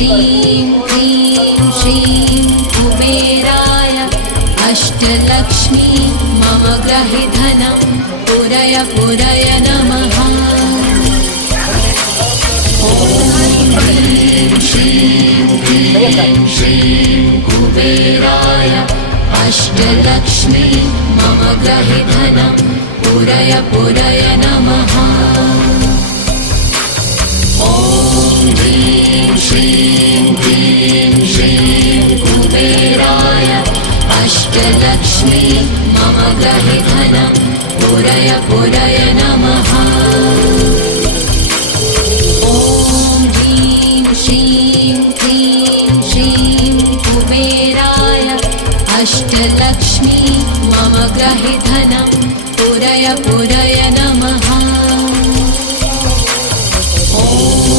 श्रीं क्लीं श्रीं कुबेराय अष्टलक्ष्मी मम गृहे धनं पुरय पुरय नमः। ॐ ह्रीं श्रीं क्लीं श्रीं कुबेराय अष्टलक्ष्मी मम गृहे धनं पुरय पुरय नमः। ॐ ह्रीं श्रीं क्लीं श्रीं कुबेराय अष्टलक्ष्मी मम गृहे धनं पुरय पुरय नमः। ॐ ह्रीं श्रीं क्लीं श्रीं कुबेराय अष्टलक्ष्मी मम गृहे धनं पुरय पुरय